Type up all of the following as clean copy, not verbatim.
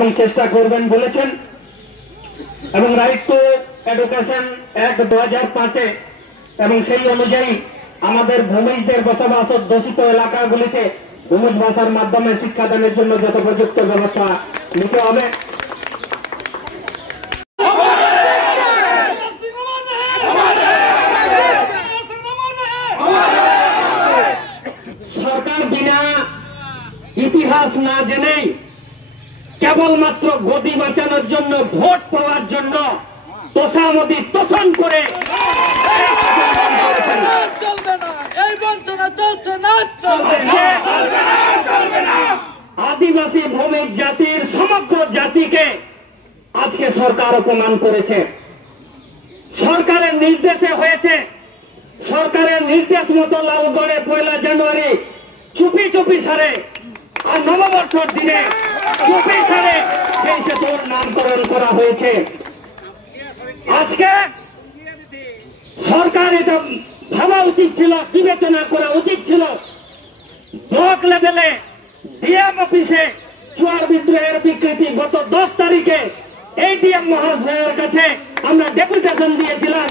এবং চেষ্টা করবেন বলেছেন এবং রাইট টু এডুকেশন অ্যাক্ট 2005 এবং সেই অনুযায়ী আমাদের ভূমিজদের বসবাস দূষিত এলাকাগুলিতে ভূমিজ ভাষার মাধ্যমে শিক্ষাদানের জন্য যথোপযুক্ত ব্যবস্থা নিতে হবে। সরকার বিনা ইতিহাস না জেনে কেবলমাত্র গদি বাঁচানোর জন্য, ভোট পাওয়ার জন্য তোষামদি তোষণ করে আদিবাসী ভূমিক জাতির সমগ্র জাতিকে আজকে সরকার অপমান করেছে। সরকারের নির্দেশে হয়েছে, সরকারের নির্দেশ মতো লালগড়ে 1 জানুয়ারি চুপি চুপি সারে আর নববর্ষের দিনে চুপি সারে সেই সেতুর নামকরণ করা হয়েছে। আজকে সরকার এটা ভাবা উচিত ছিল, বিবেচনা করা উচিত ছিল ব্লক লেভেলে ডিএম অফিসে চুয়ার বিদ্রোহের বিকৃতি গত 10 তারিখে এই ডিএম মহাশয়ের কাছে আমরা ডেপুটেশন দিয়েছিলাম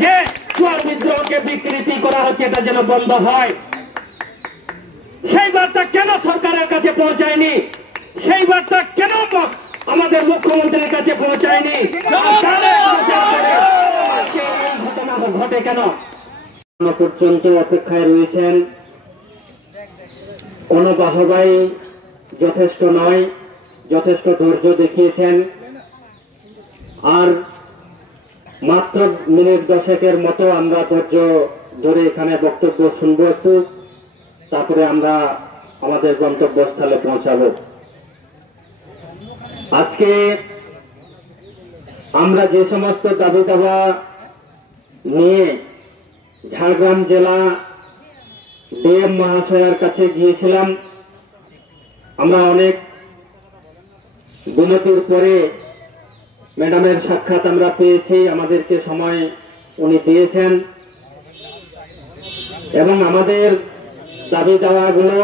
যে চুয়ার বিদ্রোহকে বিকৃতি করা হচ্ছে, এটা যেন বন্ধ হয়। সেই বার্তা কেন সরকারের কাছে পৌঁছায়নি? সেই বার্তা কেন আমাদের মুখ্যমন্ত্রীর কাছে পৌঁছায়নি? ঘটনা ঘটে কেন? পর্যন্ত অপেক্ষায় রয়েছেন। কোন বাহবাই যথেষ্ট নয়, যথেষ্ট ধৈর্য দেখিয়েছেন। আর মাত্র মিনিট 10 মতো আমরা ধৈর্য ধরে এখানে বক্তব্য শুনবো একটু, তারপরে আমরা আমাদের গন্তব্যস্থলে পৌঁছাবো। আজকে আমরা যে সমস্ত দাবি দাবা নিয়ে ঝাড়গ্রাম জেলা ডিএম মহাশয়ের কাছে গিয়েছিলাম, আমরা অনেক বিনতির পরে ম্যাডামের সাক্ষাৎ আমরা পেয়েছি, আমাদেরকে সময় উনি দিয়েছেন এবং আমাদের দাবি দাওয়াগুলো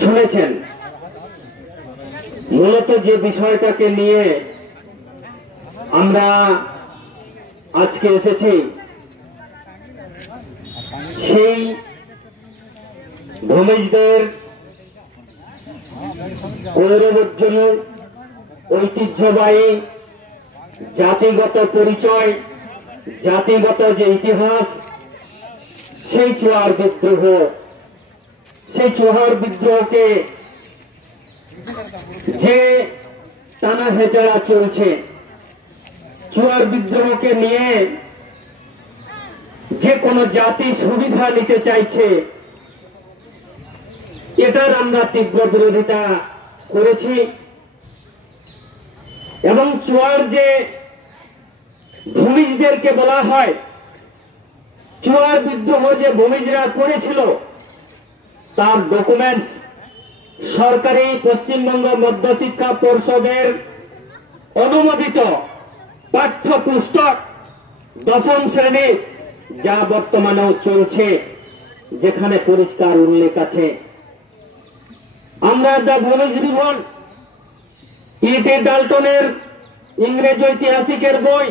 শুনেছেন। মূলত যে বিষয়টাকে নিয়ে আমরা আজকে এসেছি সেই ভূমিজদের গৌরবোজ্জ্বল ঐতিহ্যবাহী জাতিগত পরিচয়, জাতিগত যে ইতিহাস, সেই চুয়ার বিদ্রোহ, সেই চুয়ার বিদ্রোহকে যে টানা হেঁচড়া চলছে, চুয়ার বিদ্রোহকে নিয়ে যে কোনো জাতি সুবিধা নিতে চাইছে, এটার আমরা তীব্র বিরোধিতা করেছি। এবং চুয়ার যে ভূমিজদেরকে বলা হয়, চুয়ার বিদ্রোহ যে ভূমিজরা করেছিল তার ডকুমেন্টস সরকারি পশ্চিমবঙ্গ মধ্যশিক্ষা পর্ষদের অনুমোদিত পাঠ্যপুস্তক 10ম শ্রেণী, যা বর্তমানেও চলছে, যেখানে পরিষ্কার উল্লেখ আছে। আমরা দ্য ভূমিজ রিভোল্ট, ইটি ডাল্টনের ইংরেজ ঐতিহাসিকের বই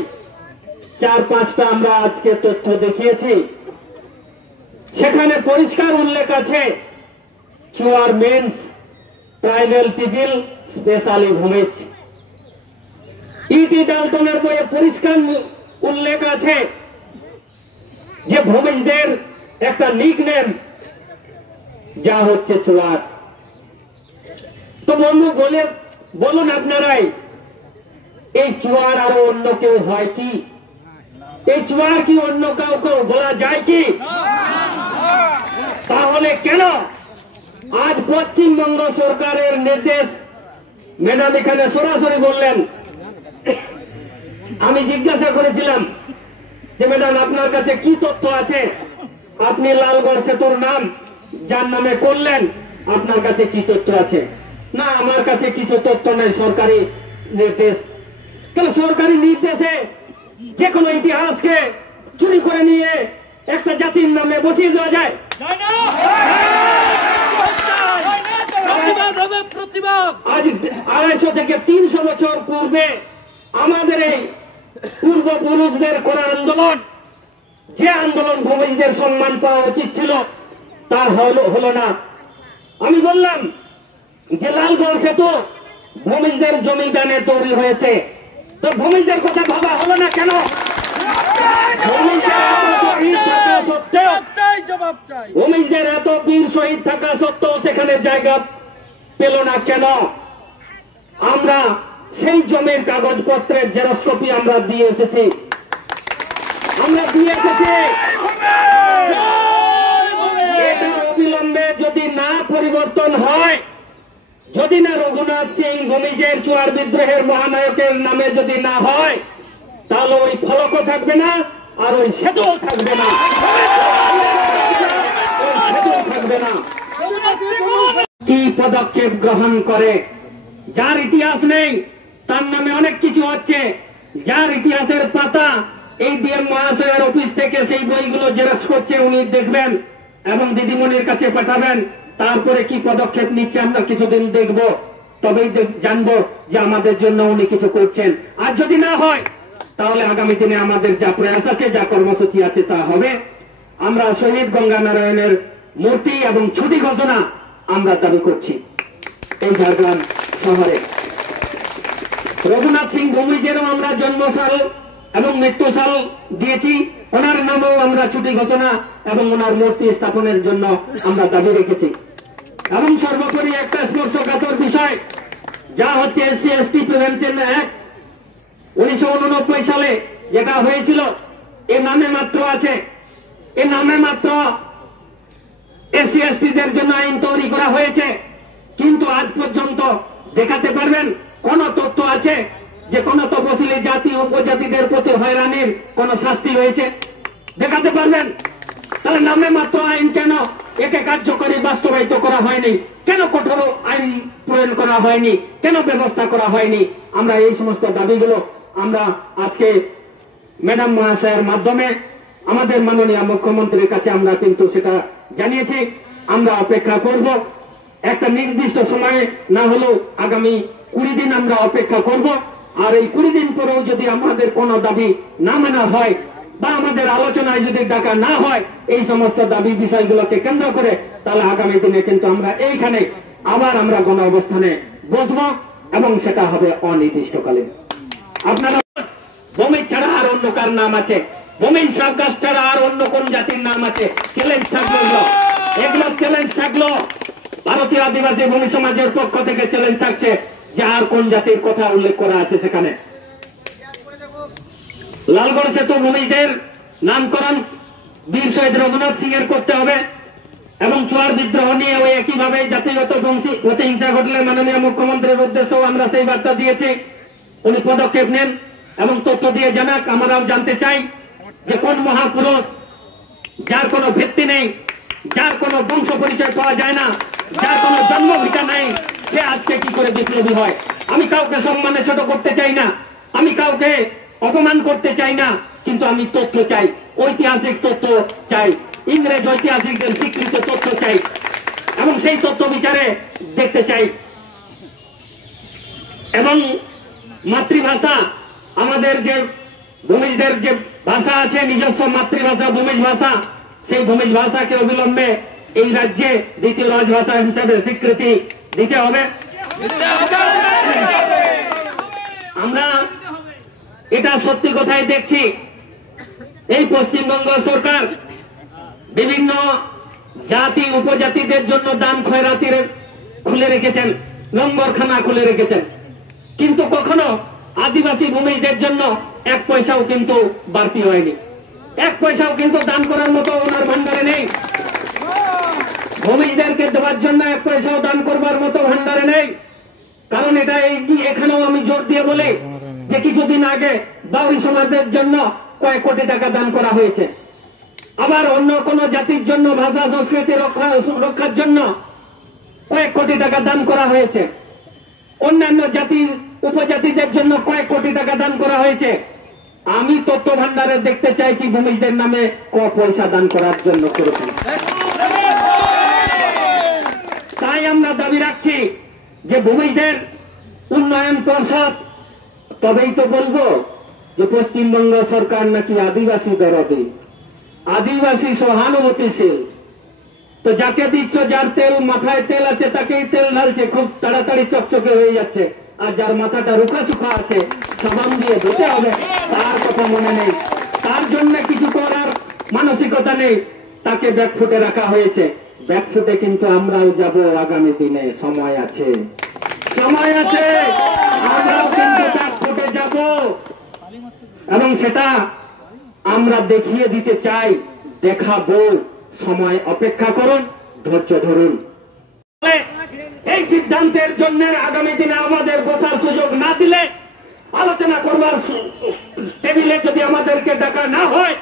4-5টা আমরা আজকে তথ্য দেখিয়েছি, সেখানে পরিষ্কার উল্লেখ আছে Chuar means tribal people specially Bhumij. ET ডাল্টনের বইয়ে পরিষ্কার উল্লেখ আছে যে ভূমিজদের একটা নিকনেম যা হচ্ছে চুয়ার। তো বন্ধু বলুন আপনারাই, এই চুয়ার আরো অন্য কেউ হয় কি? এই চুয়ার কি অন্য কাউকে বলা যায় কি? তাহলে কেন আজ পশ্চিমবঙ্গ সরকারের নির্দেশ? ম্যাডাম এখানে সরাসরি বললেন, আমি জিজ্ঞাসা করেছিলাম যে ম্যাডাম আপনার কাছে কি তথ্য আছে? আপনি লালগড় সেতুর নাম যার নামে করলেন, আপনার কাছে কি তথ্য আছে? না, আমার কাছে কিছু তথ্য নেই, সরকারি নির্দেশ। তাহলে সরকারি নির্দেশে যে কোনো ইতিহাসকে চুরি করে নিয়ে একটা জাতির নামে বসিয়ে দেওয়া যায়? আজ 250 থেকে 300 বছর পূর্বে আমাদের এই পূর্বপুরুষদের করা আন্দোলন, যে আন্দোলন ভূমিজদের সম্মান পাওয়া উচিত ছিল তা হলো না। আমি বললাম যে লালগড় সেতু ভূমিজদের জমি দানে তৈরি হয়েছে, তো ভূমিজদের কথা ভাবা হলো না কেন? ভূমিজদের এত বীর শহীদ থাকা সত্ত্বেও সেখানে জায়গা পেল না কেন? আমরা সেই জমির কাগজপত্রের জেরক্স কপি আমরা দিয়ে এসেছি। অবিলম্বে যদি না পরিবর্তন হয়, যদি না রঘুনাথ সিং ভূমিজের চুয়ার বিদ্রোহের মহানায়কের নামে যদি না হয়, তাহলে ওই ফলকও থাকবে না আর ওই সেতুও থাকবে না, কি পদক্ষেপ গ্রহণ করে? যার ইতিহাস নেই তার নামে অনেক কিছু হচ্ছে। যার ইতিহাসের পাতা এই ডিএম মহাশয়ের অফিস থেকে সেই বইগুলো জেরক্স করছে, উনি দেখবেন এবং দিদিমণির কাছে পাঠাবেন। তারপরে কি পদক্ষেপ নিচ্ছে আমরা কিছুদিন দেখব, তবেই জানবো যে আমাদের জন্য উনি কিছু করছেন। আর যদি না হয় তাহলে আগামী দিনে আমাদের যা প্রয়াস আছে, যা কর্মসূচি আছে তা হবে। আমরা শহীদ গঙ্গা নারায়ণের মূর্তি এবং ছুটি ঘোষণা আমরা দাবি করছি এই ঝাড়গ্রাম শহরে। রঘুনাথ সিং ভূমিজেরও আমরা জন্মসাল এবং মৃত্যুসাল দিয়েছি, ওনার নামেও আমরা ছুটি ঘোষণা এবং ওনার মূর্তি স্থাপনের জন্য আমরা দাবি রেখেছি। এবং সর্বোপরি একটা স্পর্শকাতর বিষয় যা হচ্ছে এসসি এসটি প্রিভেনশন অ্যাক্ট 1989 সালে যেটা হয়েছিল, এ নামে মাত্র আছে, এ নামে মাত্র এসসি এসটিদের জন্য আইন তৈরি করা হয়েছে। কিন্তু আজ পর্যন্ত দেখাতে পারবেন কোন তথ্য আছে যে কোন তপশিলি জাতি উপজাতিদের প্রতি হয়রানির কোন শাস্তি হয়েছে? দেখাতে পারবেন? তাহলে নামে মাত্র আইন কেন একে কার্যকরী বাস্তবায়িত করা হয়নি? কেন কঠোর আইন প্রয়োগ করা হয়নি? কেন ব্যবস্থা করা হয়নি? আমরা এই সমস্ত দাবিগুলো আমরা আজকে ম্যাডাম মহাশয়ের মাধ্যমে আমাদের মাননীয় মুখ্যমন্ত্রীর কাছে আমরা কিন্তু সেটা জানিয়েছি। আমরা অপেক্ষা করব একটা নির্দিষ্ট সময়ে, না হলেও আগামী 20 দিন আমরা অপেক্ষা করব। আর এই 20 দিন পরেও যদি আমাদের কোনো দাবি না মানা হয় বা আমাদের আলোচনায় যদি ডাকা না হয় এই সমস্ত দাবি বিষয়গুলোকে কেন্দ্র করে, তাহলে আগামী দিনে কিন্তু আমরা এইখানে আবার আমরা গণ অবস্থানে বসবো এবং সেটা হবে অনির্দিষ্টকালীন। আপনারা ভূমি ছাড়া আর অন্য কার নাম আছে? ভূমি সাবকাশ ছাড়া আর অন্য কোন জাতির নাম আছে? চ্যালেঞ্জ থাকলো, এগুলো চ্যালেঞ্জ থাকলো। ভারতীয় আদিবাসী ভূমি সমাজের পক্ষ থেকে চ্যালেঞ্জ থাকছে যে আর কোন জাতির কথা উল্লেখ করা আছে সেখানে। লালগড় সেতু ভূমিদের নামকরণ বীর শহীদ রঘুনাথ সিং এর করতে হবে এবং চুয়ার বিদ্রোহ নিয়ে ওই একইভাবে জাতিগত প্রতিহিংসা ঘটলে মাননীয় মুখ্যমন্ত্রীর উদ্দেশ্যেও আমরা সেই বার্তা দিয়েছি। উনি পদক্ষেপ নেন এবং তথ্য দিয়ে জানাক। আমরাও জানতে চাই যে কোন মহাপুরুষ যার কোনো ভিত্তি নেই, যার কোনো বংশ পরিচয় পাওয়া যায় না, যার কোনো জন্মভিটা নেই, সে আজকে কি করে বিপ্লবী হয়? আমি কাউকে সম্মানে ছোট করতে চাই না, আমি কাউকে অপমান করতে চাই না, কিন্তু আমি তথ্য চাই, ঐতিহাসিক তথ্য চাই, ইংরেজ ঐতিহাসিকদের স্বীকৃত তথ্য চাই এবং সেই তথ্য বিচারে দেখতে চাই। এবং মাতৃভাষা, আমাদের যে ভূমিজদের যে ভাষা আছে, নিজস্ব মাতৃভাষা ভূমিজ ভাষা, সেই ভূমিজ ভাষাকে অবিলম্বে এই রাজ্যে দ্বিতীয় রাজভাষা হিসেবে স্বীকৃতি দিতে হবে। আমরা এটা সত্যি কথাই দেখছি, এই পশ্চিমবঙ্গ সরকার বিভিন্ন জাতি উপজাতিদের জন্য দান খয়রাতির খুলে রেখেছেন, লঙ্গরখানা খুলে রেখেছেন, কিন্তু কখনো আদিবাসী ভূমিদের জন্য 1 পয়সাও কিন্তু বাড়তি হয়নি, 1 পয়সাও কিন্তু দান করার মতো ওনার ভান্ডারে নেই। ভূমিদেরকে দেওয়ার জন্য 1 পয়সাও দান করবার মতো ভান্ডারে নেই। কারণ এটা এখানেও আমি জোর দিয়ে বলি যে কিছুদিন আগে বাউরি সমাজের জন্য কয়েক কোটি টাকা দান করা হয়েছে, আবার অন্য কোন জাতির জন্য ভাষা সংস্কৃতি রক্ষার জন্য কয়েক কোটি টাকা দান করা হয়েছে, অন্যান্য জাতির উপজাতিদের জন্য কয়েক কোটি টাকা দান করা হয়েছে। আমি তথ্য ভান্ডারে দেখতে চাইছি ভূমিদের নামে ক পয়সা দান করার জন্য করেছেন। তাই আমরা দাবি রাখছি যে ভূমিদের উন্নয়ন পর্ষদ, তবেই তো বলবো যে পশ্চিমবঙ্গ সরকার নাকি আদিবাসী দরদি, আদিবাসী সহানুভূতিশীল। তো যাকে দিচ্ছ, যার তেল মাথায় তেল আছে তাকেই তেল ঢালছে, খুব তাড়াতাড়ি চকচকে হয়ে যাচ্ছে। আর যার মাথাটা রুখা সুখা আছে, সাবান দিয়ে ধুতে হবে, তার কথা মনে নেই, তার জন্য কিছু করার মানসিকতা নেই, তাকে ব্যাকফুটে রাখা হয়েছে। ব্যাকফুটে কিন্তু আমরাও যাব আগামী দিনে, সময় আছে, সময় আছে, আমরাও কিন্তু ব্যাকফুটে যাব এবং সেটা আমরা দেখিয়ে দিতে চাই, দেখাবো। সময় অপেক্ষা করুন, ধৈর্য ধরুন। এই সিদ্ধান্তের জন্য আগামী দিনে আমাদের বসার সুযোগ না দিলে, আলোচনা করবার টেবিলে যদি আমাদেরকে ডাকা না হয়,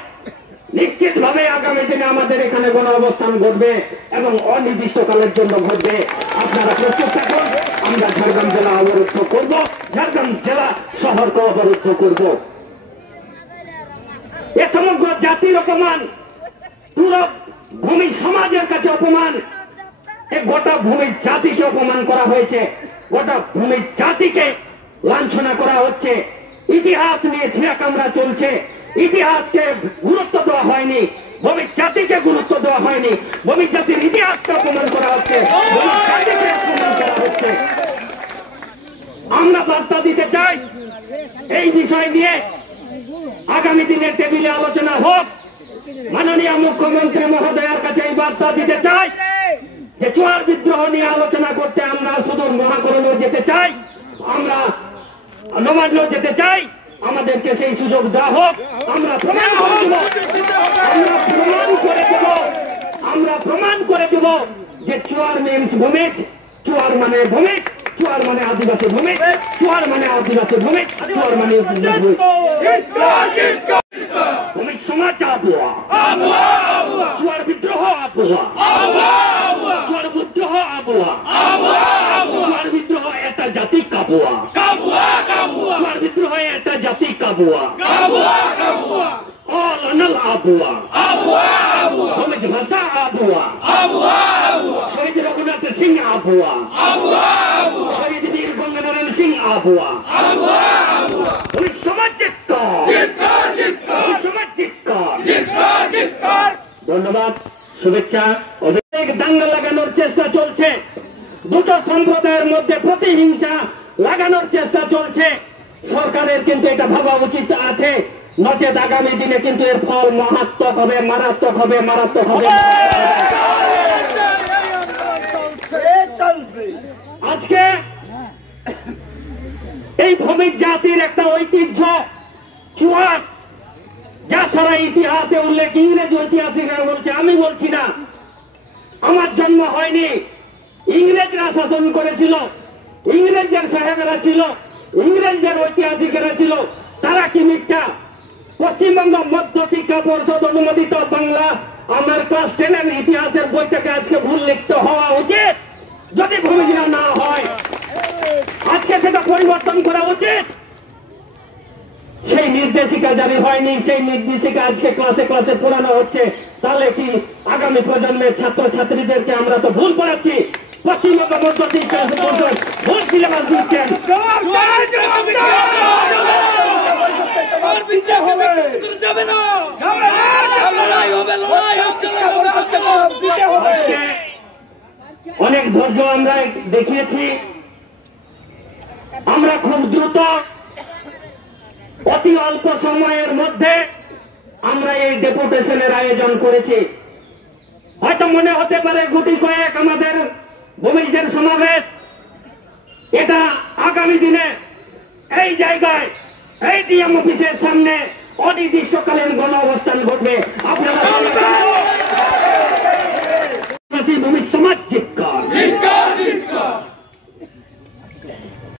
নিশ্চিতভাবে আগামী দিনে আমাদের এখানে গণ অবস্থান ঘটবে এবং অনির্দিষ্টকালের জন্য ঘটবে। আপনারা প্রস্তুত থাকুন। আমরা ঝাড়গ্রাম জেলা অবরুদ্ধ করব, ঝাড়গ্রাম জেলা শহরকে অবরুদ্ধ করব। এ সমগ্র জাতির অপমান, পুরো ভূমি সমাজের কাছে অপমান, এই গোটা ভূমি জাতিকে অপমান করা হয়েছে, গোটা ভূমি জাতিকে লাঞ্ছনা করা হচ্ছে। ইতিহাস নিয়ে ছিঁড়াকামড়া চলছে, ইতিহাসকে গুরুত্ব দেওয়া হয়নি, ভূমি জাতিকে গুরুত্ব দেওয়া হয়নি, ভূমি জাতির ইতিহাসকে অপমান করা হচ্ছে, ভূমি জাতিকে অপমান করা হচ্ছে। আমরা বার্তা দিতে চাই, এই বিষয় নিয়ে আগামী দিনের টেবিলে আলোচনা হোক। মাননীয় মুখ্যমন্ত্রী মহোদয়ের কাছে এই বার্তা দিতে চাই যে চুয়ার বিদ্রোহ নিয়ে আলোচনা করতে আমরা সুদূর মহাকরণেও যেতে চাই, আমরা নবান্নও যেতে চাই। আমাদেরকে সেই সুযোগ দেওয়া হোক। আমরা প্রমাণ করে দেব, আমরা প্রমাণ করে দেব যে চুয়ার মিনস ভূমিজ, চুয়ার মানে ভূমিজ, চুয়ার মানে আদিবাসী ভূমিজ, চুয়ার মানে আদিবাসী ভূমিজ, চুয়ার মানে ভূমিজ সমাজ আবহাওয়া, চুয়ার বিদ্রোহ আবহাওয়া, চুয়ার বিদ্রোহ আবহাওয়া, চুয়ার বিদ্রোহ একটা জাতি কাবুয়া, চুয়ার বিদ্রোহ একটা জাতি কাবুয়া, অনল আবহাওয়া, ভূমিজ ভাষা আবহাওয়া, শহীদ রঘুনাথ সিং আবহাওয়া, শহীদ বীর গঙ্গানারায়ণ সিং আবহাওয়া, ভূমিজ সমাজ চিৎকার। ধন্যবাদ, শুভেচ্ছা। দাঙ্গা লাগানোর চেষ্টা চলছে, দুটো সম্প্রদায়ের মধ্যে প্রতিহিংসা লাগানোর চেষ্টা চলছে। সরকারের কিন্তু এটা ভাবা উচিত আছে, নচেত আগামী দিনে কিন্তু এর ফল মারাত্মক হবে, মারাত্মক হবে, মারাত্মক হবে। আজকে এই ভূমিক জাতির একটা ঐতিহ্য চুয়ার, যা সারা ইতিহাসে উল্লেখ, ইংরেজ ঐতিহাসিকরা বলছে, আমি বলছি না। আমার জন্ম হয়নি, ইংরেজরা শাসন করেছিল, ইংরেজদের সাহেবেরা ছিল, ইংরেজদের ঐতিহাসিকেরা ছিল, তারা কি মিথ্যা? পশ্চিমবঙ্গ মধ্য শিক্ষা পর্ষদ অনুমোদিত বাংলা আমার ক্লাস 10 এর ইতিহাসের বই থেকে আজকে ভুল লিখতে হওয়া উচিত। যদি ভূমিকা না হয় আজকে সেটা পরিবর্তন করা উচিত। সেই নির্দেশিকা জারি হয়নি, সেই নির্দেশিকা আজকে ক্লাসে ক্লাসে পড়ানো হচ্ছে। তাহলে কি আগামী প্রজন্মের ছাত্র ছাত্রীদেরকে আমরা তো ভুল পড়াচ্ছি? পশ্চিমবঙ্গ মধ্য শিক্ষা পর্ষদ ভুল সিলেবাস দিচ্ছেন। অনেক ধৈর্য আমরা দেখিয়েছি, আমরা খুব দ্রুত অতি অল্প সময়ের মধ্যে আমরা এই ডেপুটেশনের আয়োজন করেছি। হয়তো মনে হতে পারে গুটি কয়েক আমাদের ভূমিজদের সমাবেশ, এটা আগামী দিনে এই জায়গায় এই ডিএম অফিসের সামনে অনির্দিষ্টকালীন গণ অবস্থান ঘটবে। আপনারা